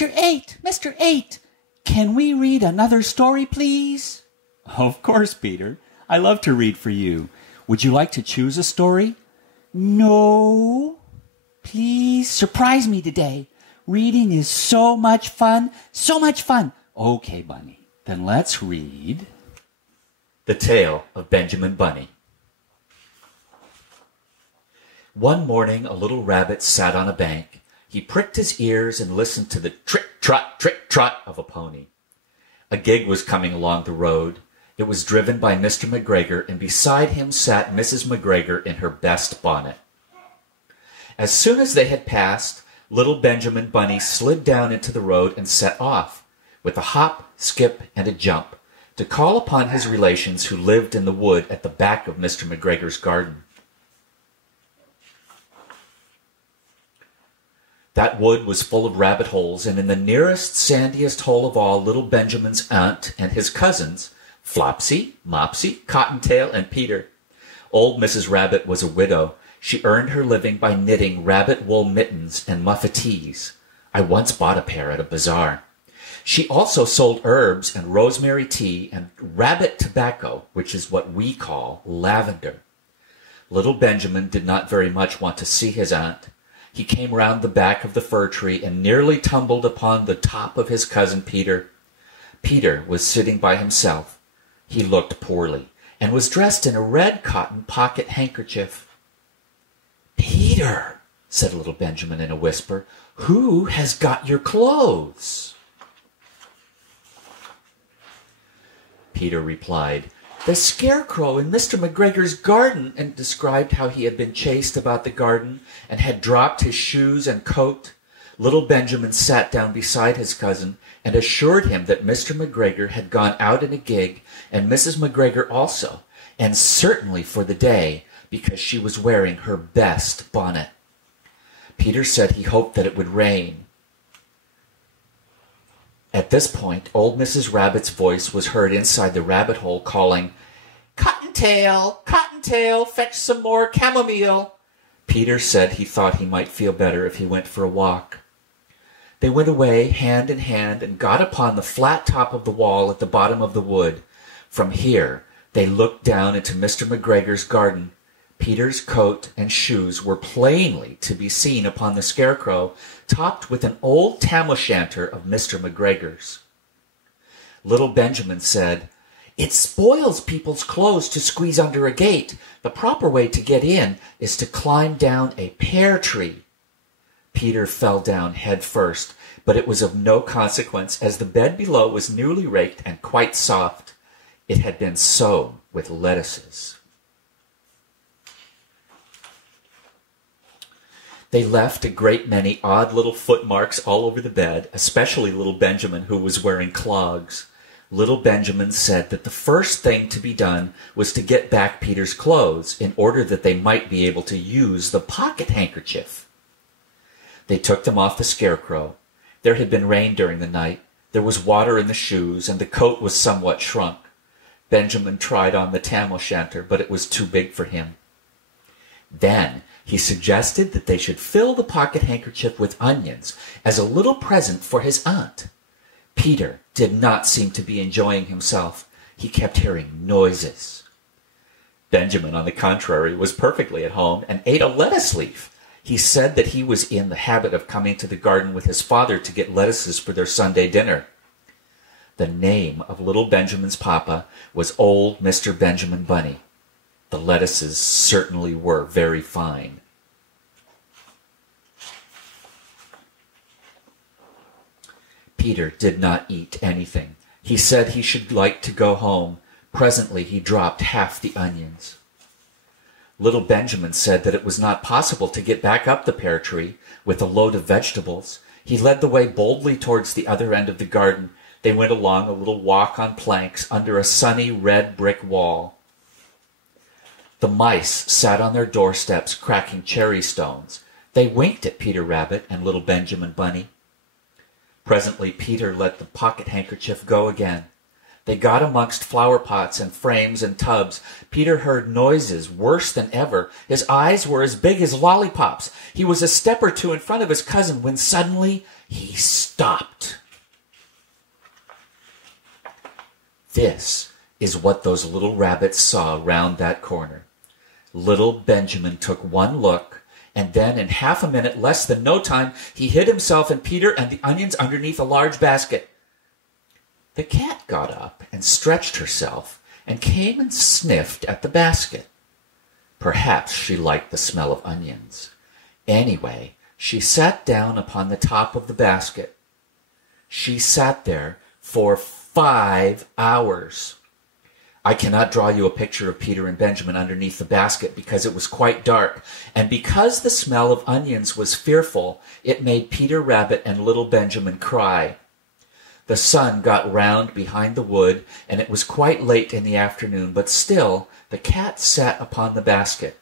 Mr. 8, Mr. 8, can we read another story, please? Of course, Peter. I love to read for you. Would you like to choose a story? No. Please surprise me today. Reading is so much fun, so much fun. Okay, Bunny, then let's read The Tale of Benjamin Bunny. One morning, a little rabbit sat on a bank. He pricked his ears and listened to the trick-trot of a pony. A gig was coming along the road. It was driven by Mr. McGregor, and beside him sat Mrs. McGregor in her best bonnet. As soon as they had passed, little Benjamin Bunny slid down into the road and set off, with a hop, skip, and a jump, to call upon his relations who lived in the wood at the back of Mr. McGregor's garden. That wood was full of rabbit holes, and in the nearest, sandiest hole of all, little Benjamin's aunt and his cousins, Flopsy, Mopsy, Cottontail, and Peter. Old Mrs. Rabbit was a widow. She earned her living by knitting rabbit wool mittens and muffetees. I once bought a pair at a bazaar. She also sold herbs and rosemary tea and rabbit tobacco, which is what we call lavender. Little Benjamin did not very much want to see his aunt. He came round the back of the fir tree and nearly tumbled upon the top of his cousin Peter. Peter was sitting by himself. He looked poorly, and was dressed in a red cotton pocket handkerchief. "Peter," said little Benjamin in a whisper, "who has got your clothes?" Peter replied, "The scarecrow in Mr. McGregor's garden," and described how he had been chased about the garden and had dropped his shoes and coat. Little Benjamin sat down beside his cousin and assured him that Mr. McGregor had gone out in a gig, and Mrs. McGregor also, and certainly for the day, because she was wearing her best bonnet. Peter said he hoped that it would rain. At this point, old Mrs. Rabbit's voice was heard inside the rabbit hole calling, "Cottontail, Cottontail, fetch some more chamomile." Peter said he thought he might feel better if he went for a walk. They went away hand in hand and got upon the flat top of the wall at the bottom of the wood. From here they looked down into Mr. McGregor's garden. Peter's coat and shoes were plainly to be seen upon the scarecrow, topped with an old tam-o'-shanter of Mr. McGregor's. Little Benjamin said, "It spoils people's clothes to squeeze under a gate. The proper way to get in is to climb down a pear tree." Peter fell down head first, but it was of no consequence, as the bed below was newly raked and quite soft. It had been sown with lettuces. They left a great many odd little footmarks all over the bed, especially little Benjamin, who was wearing clogs. Little Benjamin said that the first thing to be done was to get back Peter's clothes, in order that they might be able to use the pocket handkerchief. They took them off the scarecrow. There had been rain during the night. There was water in the shoes, and the coat was somewhat shrunk. Benjamin tried on the tam-o'-shanter, but it was too big for him. Then he suggested that they should fill the pocket handkerchief with onions as a little present for his aunt. Peter did not seem to be enjoying himself. He kept hearing noises. Benjamin, on the contrary, was perfectly at home and ate a lettuce leaf. He said that he was in the habit of coming to the garden with his father to get lettuces for their Sunday dinner. The name of little Benjamin's papa was old Mr. Benjamin Bunny. The lettuces certainly were very fine. Peter did not eat anything. He said he should like to go home. Presently he dropped half the onions. Little Benjamin said that it was not possible to get back up the pear tree with a load of vegetables. He led the way boldly towards the other end of the garden. They went along a little walk on planks under a sunny red brick wall. The mice sat on their doorsteps cracking cherry stones. They winked at Peter Rabbit and little Benjamin Bunny. Presently Peter let the pocket handkerchief go again. They got amongst flower pots and frames and tubs. Peter heard noises worse than ever. His eyes were as big as lollipops. He was a step or two in front of his cousin when suddenly he stopped. This is what those little rabbits saw round that corner. Little Benjamin took one look, and then in half a minute, less than no time, he hid himself and Peter and the onions underneath a large basket. The cat got up and stretched herself and came and sniffed at the basket. Perhaps she liked the smell of onions. Anyway, she sat down upon the top of the basket. She sat there for 5 hours. I cannot draw you a picture of Peter and Benjamin underneath the basket because it was quite dark, and because the smell of onions was fearful, it made Peter Rabbit and little Benjamin cry. The sun got round behind the wood, and it was quite late in the afternoon, but still the cat sat upon the basket.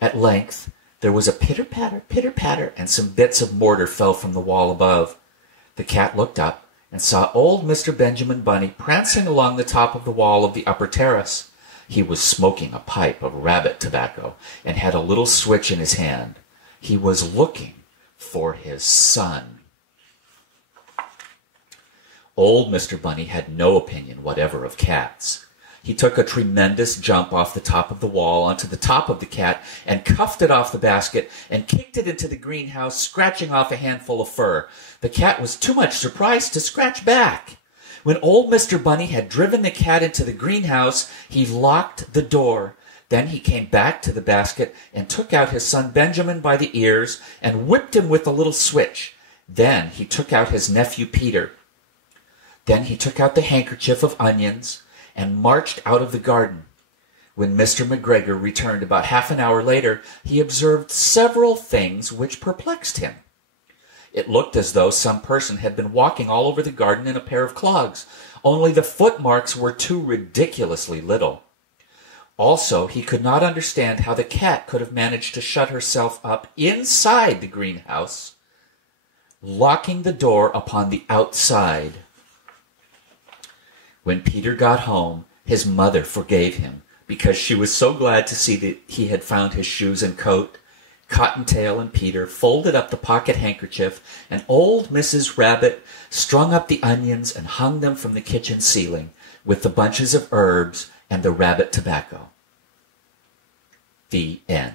At length there was a pitter-patter, pitter-patter, and some bits of mortar fell from the wall above. The cat looked up and saw old Mr. Benjamin Bunny prancing along the top of the wall of the upper terrace. He was smoking a pipe of rabbit tobacco and had a little switch in his hand. He was looking for his son. Old Mr. Bunny had no opinion whatever of cats. He took a tremendous jump off the top of the wall onto the top of the cat and cuffed it off the basket and kicked it into the greenhouse, scratching off a handful of fur. The cat was too much surprised to scratch back. When old Mr. Bunny had driven the cat into the greenhouse, he locked the door. Then he came back to the basket and took out his son Benjamin by the ears and whipped him with a little switch. Then he took out his nephew Peter. Then he took out the handkerchief of onions and marched out of the garden. When Mr. McGregor returned about half an hour later, he observed several things which perplexed him. It looked as though some person had been walking all over the garden in a pair of clogs, only the footmarks were too ridiculously little. Also, he could not understand how the cat could have managed to shut herself up inside the greenhouse, locking the door upon the outside. When Peter got home, his mother forgave him because she was so glad to see that he had found his shoes and coat. Cottontail and Peter folded up the pocket handkerchief, and old Mrs. Rabbit strung up the onions and hung them from the kitchen ceiling with the bunches of herbs and the rabbit tobacco. The end.